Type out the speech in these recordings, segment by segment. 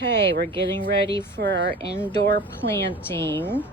Okay, we're getting ready for our indoor planting.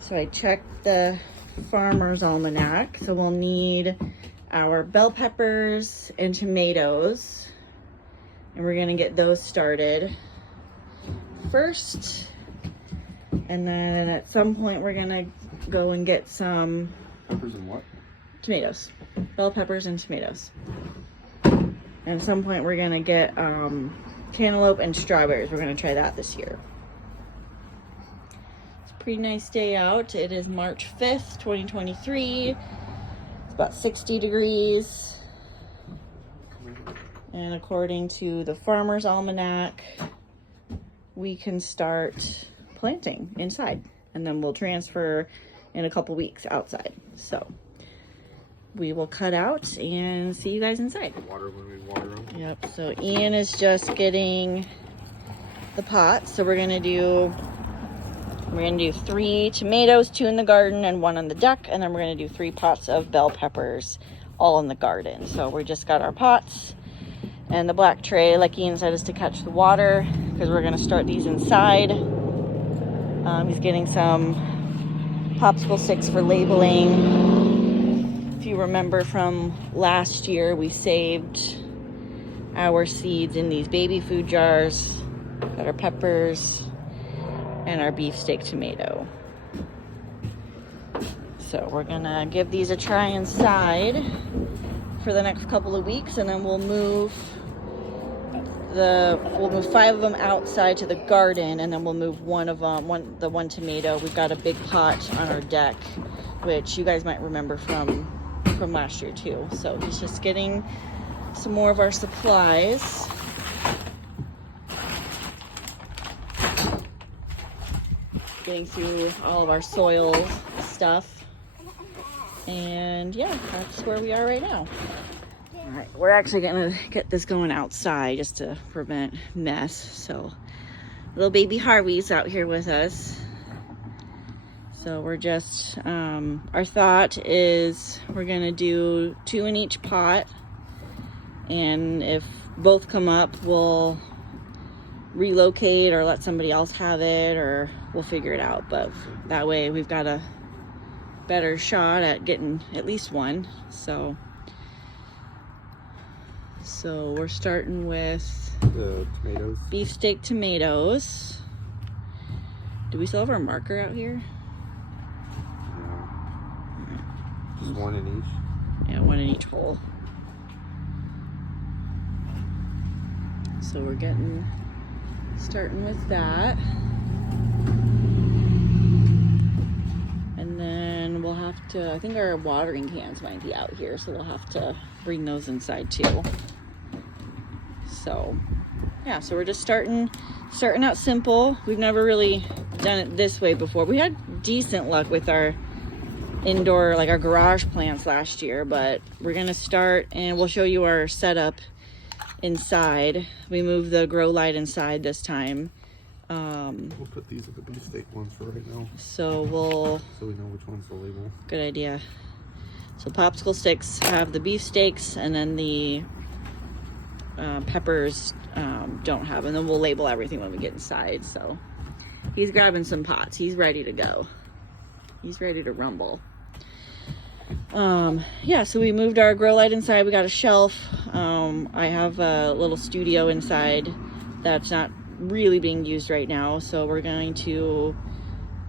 So I checked the Farmer's Almanac. So we'll need our bell peppers and tomatoes. And we're gonna get those started first. And then at some point we're gonna go and get some peppers and what? Tomatoes. Bell peppers and tomatoes. And at some point we're gonna get cantaloupe and strawberries. We're gonna try that this year. It's a pretty nice day out. It is March 5th, 2023. It's about 60 degrees. And according to the Farmer's Almanac, we can start planting inside. And then we'll transfer in a couple weeks outside. So we will cut out and see you guys inside. Water when we water them. Yep, so Iain is just getting the pots. So we're gonna do 3 tomatoes, 2 in the garden and 1 on the deck, and then we're gonna do 3 pots of bell peppers, all in the garden. So we just got our pots and the black tray, like Iain said, is to catch the water because we're gonna start these inside. He's getting some popsicle sticks for labeling. If you remember from last year, we saved our seeds in these baby food jars. Got our peppers and our beefsteak tomato. So we're gonna give these a try inside for the next couple of weeks, and then we'll move 5 of them outside to the garden, and then we'll move the one tomato. We've got a big pot on our deck, which you guys might remember from last year too. So he's just getting some more of our supplies. Getting through all of our soil stuff. And yeah, that's where we are right now. All right, we're actually gonna get this going outside just to prevent mess. So little baby Harvey's out here with us. So we're just, our thought is we're gonna do 2 in each pot. And if both come up, we'll relocate or let somebody else have it, or we'll figure it out. But that way we've got a better shot at getting at least one. So we're starting with the tomatoes. Beefsteak tomatoes. Do we still have our marker out here? Yeah. Just 1 in each? Yeah, 1 in each hole. So we're starting with that. And then we'll have to, I think our watering cans might be out here, so we'll have to bring those inside too. So yeah, so we're just starting out simple. We've never really done it this way before. We had decent luck with our indoor, like our garage plants last year, but we're gonna start and we'll show you our setup inside. We moved the grow light inside this time. We'll put these at the beefsteak ones for right now. So we know which one's the label. Good idea. So popsicle sticks have the beefsteaks, and then the peppers don't have, and then we'll label everything when we get inside. So he's grabbing some pots. He's ready to go. He's ready to rumble. Yeah, so we moved our grow light inside. We got a shelf. I have a little studio inside that's not really being used right now, so we're going to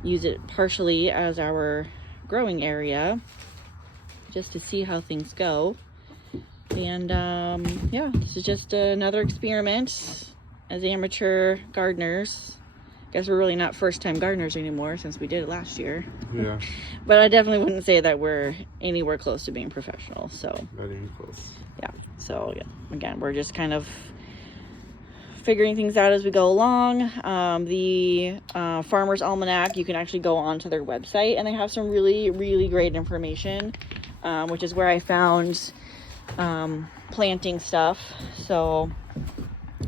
use it partially as our growing area just to see how things go. And yeah, this is just another experiment as amateur gardeners. Guess we're really not first-time gardeners anymore since we did it last year. Yeah. But I definitely wouldn't say that we're anywhere close to being professional. So Not even close. yeah. So yeah, again, we're just kind of figuring things out as we go along. The Farmer's Almanac, you can actually go onto their website, and they have some really, really great information, which is where I found planting stuff. So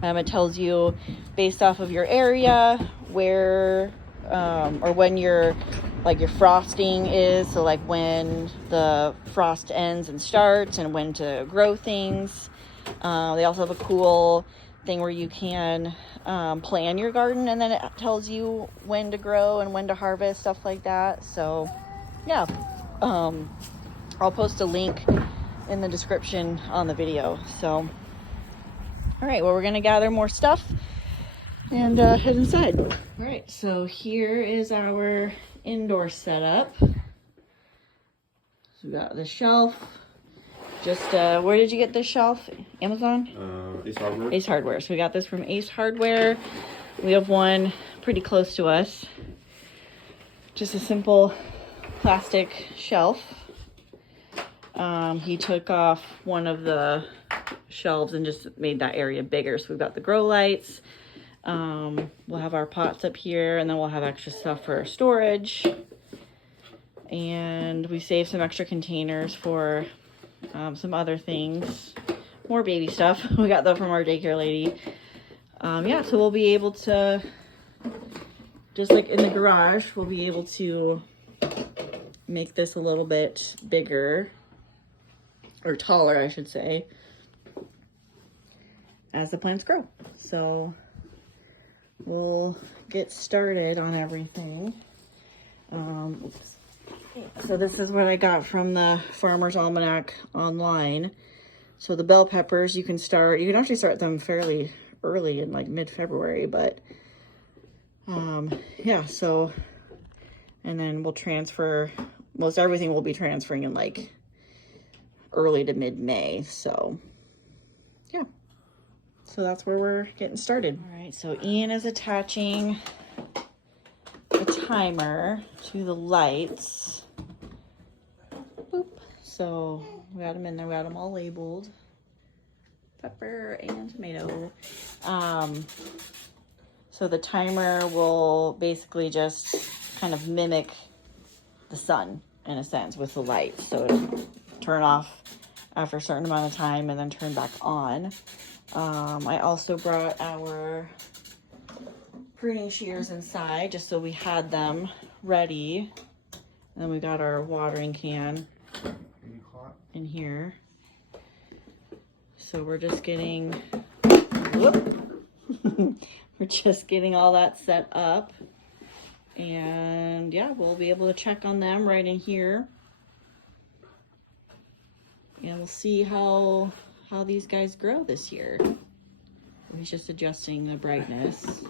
it tells you based off of your area where or when your frosting is, so like when the frost ends and starts and when to grow things. They also have a cool thing where you can plan your garden, and then it tells you when to grow and when to harvest, stuff like that. So yeah, I'll post a link in the description on the video. So all right, well, we're gonna gather more stuff and head inside. All right, so here is our indoor setup. So we got the shelf. Just, where did you get this shelf? Amazon? Ace Hardware. Ace Hardware. So we got this from Ace Hardware. We have one pretty close to us. Just a simple plastic shelf. He took off one of the shelves and just made that area bigger. So we've got the grow lights. We'll have our pots up here, and then we'll have extra stuff for storage. And we saved some extra containers for some other things, more baby stuff. We got that from our daycare lady. Yeah, so we'll be able to, just like in the garage, we'll be able to make this a little bit bigger, or taller, I should say, as the plants grow. So we'll get started on everything. So this is what I got from the Farmer's Almanac online. So the bell peppers, you can actually start them fairly early in like mid-February, but yeah, so, and then we'll transfer, most everything will be transferring in like early to mid-May. So yeah, so that's where we're getting started. All right, so Iain is attaching a timer to the lights. Boop. So we got them in there, we got them all labeled. Pepper and tomato. So the timer will basically just kind of mimic the sun in a sense with the lights. So it'll turn off after a certain amount of time and then turn back on. I also brought our pruning shears inside just so we had them ready. And then we got our watering can in here. So we're just getting, we're just getting all that set up. And yeah, we'll be able to check on them right in here. And we'll see how these guys grow this year. He's just adjusting the brightness.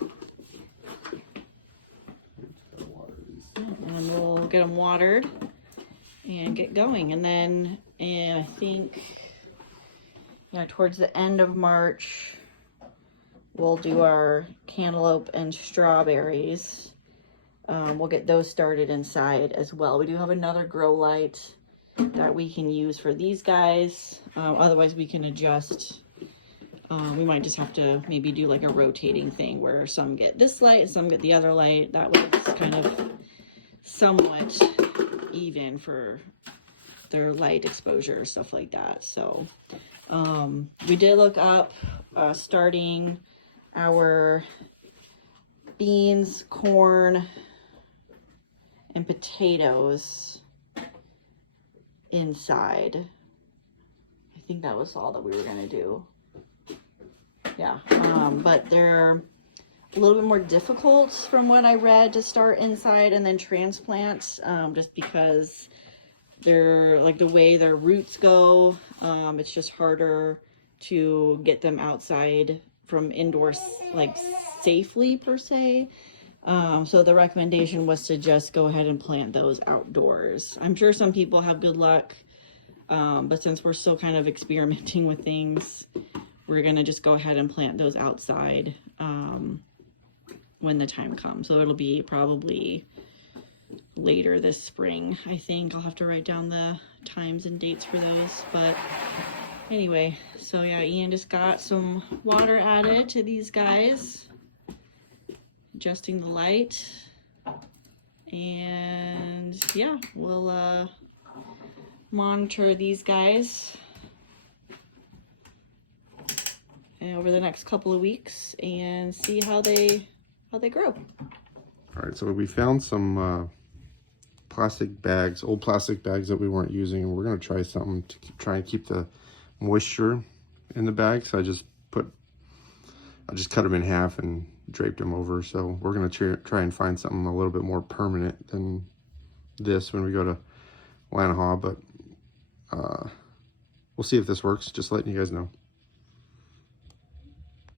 And we'll get them watered and get going. And then I think, yeah, towards the end of March, we'll do our cantaloupe and strawberries. We'll get those started inside as well. We do have another grow light that we can use for these guys. Otherwise we can adjust. We might just have to maybe do like a rotating thing where some get this light and some get the other light. That way it's kind of somewhat even for their light exposure, stuff like that. So we did look up starting our beans, corn, and potatoes inside. I think that was all that we were gonna do. Yeah, but they're a little bit more difficult from what I read to start inside and then transplant, just because they're like the way their roots go. It's just harder to get them outside from indoors like safely per se. So the recommendation was to just go ahead and plant those outdoors. I'm sure some people have good luck, but since we're still kind of experimenting with things, we're gonna just go ahead and plant those outside when the time comes. So it'll be probably later this spring, I think. I'll have to write down the times and dates for those. But anyway, so yeah, Iain just got some water added to these guys, adjusting the light, and yeah, we'll monitor these guys over the next couple of weeks and see how they grow. All right, so we found some plastic bags, old plastic bags that we weren't using, and we're going to try something to try and keep the moisture in the bag. So I just put I just cut them in half and draped them over. So we're going to try and find something a little bit more permanent than this when we go to Lanahaw, but we'll see if this works. Just letting you guys know.